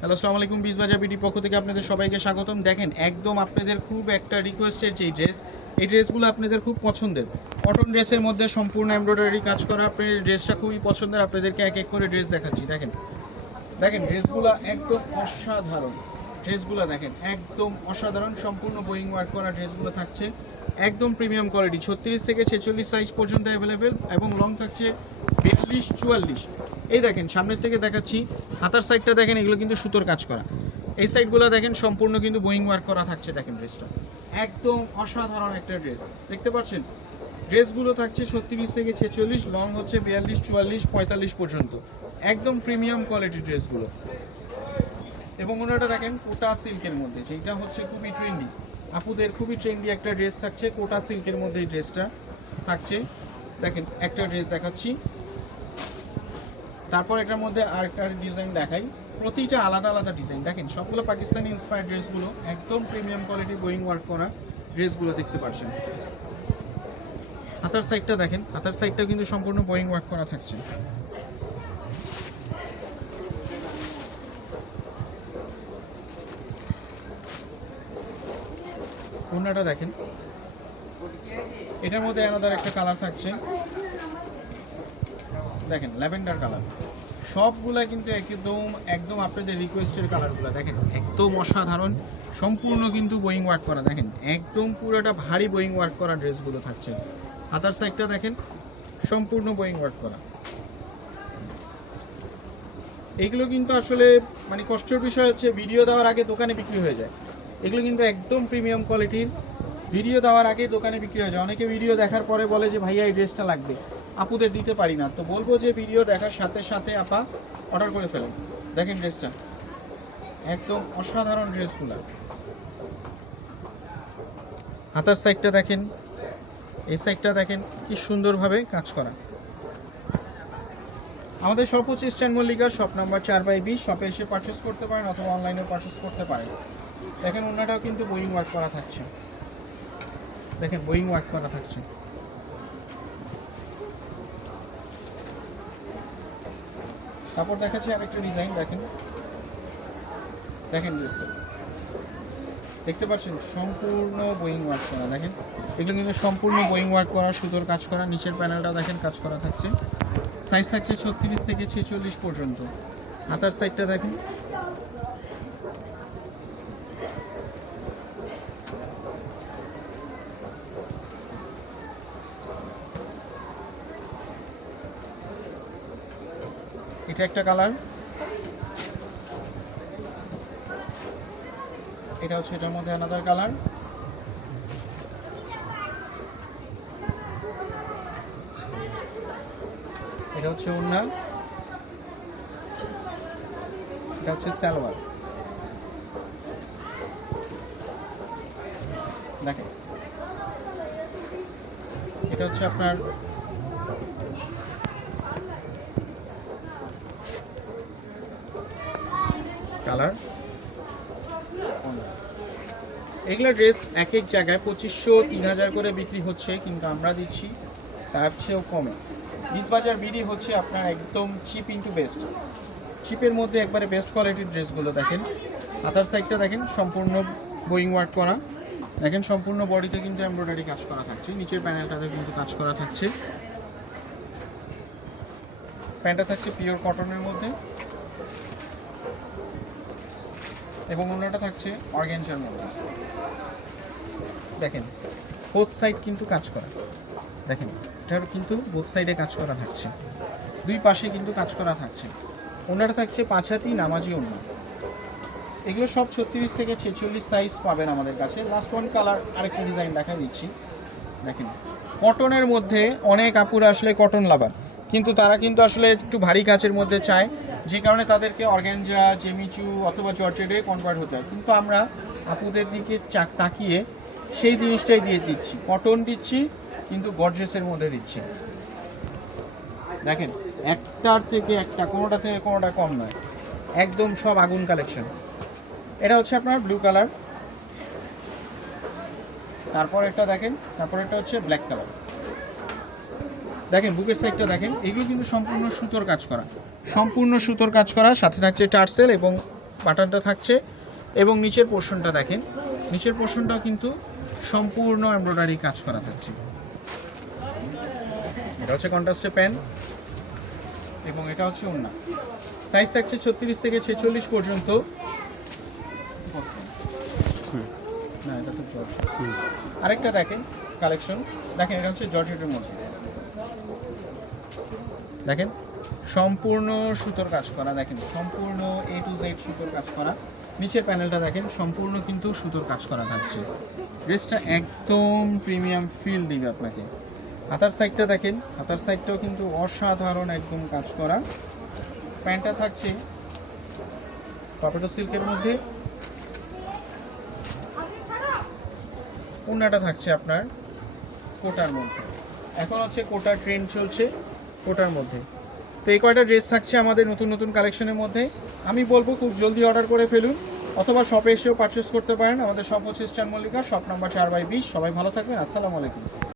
Hello, আসসালামু আলাইকুম। বিজবাজার BD পক্ষ থেকে আপনাদের সবাইকে স্বাগতম। দেখেন, একদম আপনাদের খুব একটা রিকোয়েস্টের যেই ড্রেস, এই ড্রেসগুলো আপনাদের খুব পছন্দের। কটন ড্রেসের মধ্যে সম্পূর্ণ এমব্রয়ডারি কাজ করা। আপনার ড্রেসটা খুবই পছন্দের। আপনাদেরকে এক এক করে ড্রেস দেখাচ্ছি। দেখেন দেখেন ড্রেসগুলো একদম অসাধারণ। ড্রেসগুলো দেখেন একদম অসাধারণ, সম্পূর্ণ বোয়িং ওয়ার্ক করা ড্রেসগুলো থাকছে একদম প্রিমিয়াম কোয়ালিটি। 36 থেকে 46 সাইজ পর্যন্ত অ্যাভেলেবেল এবং লং থাকছে 42-44। এই দেখেন সামনের থেকে দেখাচ্ছি, হাতার সাইডটা দেখেন, এগুলো কিন্তু সুতোর কাজ করা। এই সাইডগুলো দেখেন সম্পূর্ণ কিন্তু বোয়িং ওয়ার্ক করা থাকছে। দেখেন ড্রেসটা একদম অসাধারণ একটা ড্রেস, দেখতে পাচ্ছেন। ড্রেসগুলো থাকছে 36 থেকে 46, লং হচ্ছে 42-44-45 পর্যন্ত, একদম প্রিমিয়াম কোয়ালিটির ড্রেসগুলো। এবং ওনাটা দেখেন কোটা সিল্কের মধ্যে, যেটা হচ্ছে খুবই ট্রেন্ডি, আপুদের খুবই ট্রেন্ডি একটা ড্রেস থাকছে। কোটা সিল্কের মধ্যে এই ড্রেসটা থাকছে। দেখেন একটা ড্রেস দেখাচ্ছি, তারপর এটার মধ্যে আরেকটা ডিজাইন দেখাই। প্রতিটা আলাদা আলাদা ডিজাইন। দেখেন সবগুলো পাকিস্তানি ইন্সপায়ার্ড ড্রেসগুলো, একদম প্রিমিয়াম কোয়ালিটি বোয়িং ওয়ার্ক করা ড্রেসগুলো দেখতে পাচ্ছেন। হাতার সাইডটা দেখেন, হাতার সাইডটা কিন্তু সম্পূর্ণ বোয়িং ওয়ার্ক করা থাকছে। ওড়নাটা দেখেন, এটার মধ্যে আলাদা একটা কালার থাকছে, দেখেন ল্যাভেন্ডার কালার। সবগুলা কিন্তু একদম একদম আপনাদের রিকোয়েস্টের কালারগুলো। দেখেন একদম অসাধারণ, সম্পূর্ণ কিন্তু বোয়িং ওয়ার্ক করা। দেখেন একদম পুরোটা ভারী বোয়িং ওয়ার্ক করা ড্রেসগুলো থাকছে। হাতার সাইডটা দেখেন সম্পূর্ণ বোয়িং ওয়ার্ক করা। এগুলো কিন্তু আসলে মানে কষ্টের বিষয় হচ্ছে ভিডিও দেওয়ার আগে দোকানে বিক্রি হয়ে যায়। এগুলো কিন্তু একদম প্রিমিয়াম কোয়ালিটির, ভিডিও দেওয়ার আগে দোকানে বিক্রি হয়ে যায়। অনেকে ভিডিও দেখার পরে বলে যে ভাইয়া এই ড্রেসটা লাগবে, আপুদের দিতে পারি না। তো বলবো যে ভিডিও দেখার সাথে সাথে আপা অর্ডার করে ফেলেন। দেখেন ড্রেসটা একদম অসাধারণ ড্রেসগুলো। হাতার সাইডটা দেখেন, এই সাইডটা দেখেন কি সুন্দরভাবে কাজ করা। আমাদের শপ হচ্ছে ইস্টার্ন মল্লিকা, শপ নাম্বার 4/20। শপে এসে পারচেস করতে পারেন অথবা অনলাইনেও পারচেস করতে পারেন। দেখেন ওনাটাও কিন্তু বোয়িং ওয়ার্ক করা থাকছে। দেখেন বোয়িং ওয়ার্ক করা থাকছে। তারপর দেখাচ্ছি আরেকটা ডিজাইন। দেখেন দেখেন ড্রেসটা দেখতে পাচ্ছেন সম্পূর্ণ বোয়িং ওয়ার্ক করা। দেখেন এগুলো কিন্তু সম্পূর্ণ বোয়িং ওয়ার্ক করা, সুতোর কাজ করা। নিচের প্যানেলটা দেখেন কাজ করা থাকছে। সাইজ থাকছে 36 থেকে 46 পর্যন্ত। হাতার সাইডটা দেখেন, এটা একটা কালার, এটা হচ্ছে এটার মধ্যে আনাদার কালার। এটা হচ্ছে ওড়না, এটা হচ্ছে সালোয়ার। দেখেন এটা হচ্ছে আপনার কালার। এগুলো ড্রেস এক এক জায়গায় 2500-3000 করে বিক্রি হচ্ছে, কিন্তু আমরা দিচ্ছি তার চেয়েও কমে। বিজবাজার বিডি হচ্ছে আপনার একদম চিপ ইন্টু বেস্ট, চিপের মধ্যে একবারে বেস্ট কোয়ালিটির ড্রেসগুলো। দেখেন হাতার সাইডটা দেখেন সম্পূর্ণ বোয়িং ওয়ার্ক করা। দেখেন সম্পূর্ণ বডিতে কিন্তু এমব্রয়ডারি কাজ করা থাকছে। নিচের প্যানেলটাতে কিন্তু কাজ করা থাকছে। প্যান্টটা থাকছে পিওর কটনের মধ্যে এবং অন্যটা থাকছে অর্গানজার মধ্যে। দেখেন বোথ সাইড কিন্তু কাজ করা। দেখেন এটার কিন্তু বোথ সাইডে কাজ করা থাকছে, দুই পাশে কিন্তু কাজ করা থাকছে। ওনাটা থাকছে 5 হাতি নামাজি ওড়না। এগুলো সব 36 থেকে 46 সাইজ পাবেন আমাদের কাছে। লাস্ট ওয়ান কালার আরেকটা ডিজাইন দেখা দিচ্ছি। দেখেন কটনের মধ্যে অনেক আপুরা আসলে কটন লাভার, কিন্তু তারা কিন্তু আসলে একটু ভারী কাচের মধ্যে চায়, যে কারণে তাদেরকে অর্গানজা, জেমিচু অথবা জর্জেটে কনভার্ট হতে হয়। কিন্তু আমরা আপুদের দিকে তাকিয়ে সেই জিনিসটাই দিয়ে দিচ্ছি, কটন দিচ্ছি কিন্তু গর্জেসের মধ্যে দিচ্ছি। দেখেন একটার থেকে একটা, কোনোটা থেকে কোনোটা কম নয়, একদম সব আগুন কালেকশন। এটা হচ্ছে আপনার ব্লু কালার, তারপর একটা দেখেন, তারপর একটা হচ্ছে ব্ল্যাক কালার। দেখেন বুকের সাইডটা দেখেন, এগুলো কিন্তু সম্পূর্ণ সুতোর কাজ করা, সম্পূর্ণ সুতোর কাজ করা, সাথে থাকছে টার্সেল এবং বাটনটা থাকছে এবং নিচের পোর্শনটা দেখেন, নিচের পোর্শনটাও কিন্তু সম্পূর্ণ এমব্রয়ডারি কাজ করা থাকছে। এটা হচ্ছে কন্ট্রাস্টে প্যান্ট এবং এটা হচ্ছে ওড়না। সাইজ থাকছে 36 থেকে 46 পর্যন্ত। না এটা তো জর্জ। আরেকটা দেখেন কালেকশন, দেখেন এটা হচ্ছে জর্জেটের মধ্যে, দেখেন সম্পূর্ণ সুতোর কাজ করা, দেখেন সম্পূর্ণ A to Z সুতোর কাজ করা। নিচের প্যানেলটা দেখেন সম্পূর্ণ কিন্তু সুতোর কাজ করা থাকছে। ড্রেসটা একদম প্রিমিয়াম ফিল দিবে আপনাকে। হাতার সাইডটা দেখেন, হাতার সাইডটাও কিন্তু অসাধারণ একদম কাজ করা। প্যান্টটা থাকছে পাপেটো সিল্কের মধ্যে, ওড়নাটা থাকছে আপনার কোটার মধ্যে। এখন হচ্ছে কোটার ট্রেন্ড চলছে কোটার মধ্যে। তো এই কয়টা ড্রেস থাকছে আমাদের নতুন নতুন কালেকশনের মধ্যে। আমি বলবো খুব জলদি অর্ডার করে ফেলুন, অথবা শপে এসেও পারচেস করতে পারেন। আমাদের শপ হচ্ছে ইস্টার্ন মল্লিকা, শপ নাম্বার 4/20। সবাই ভালো থাকবেন, আসসালামু আলাইকুম।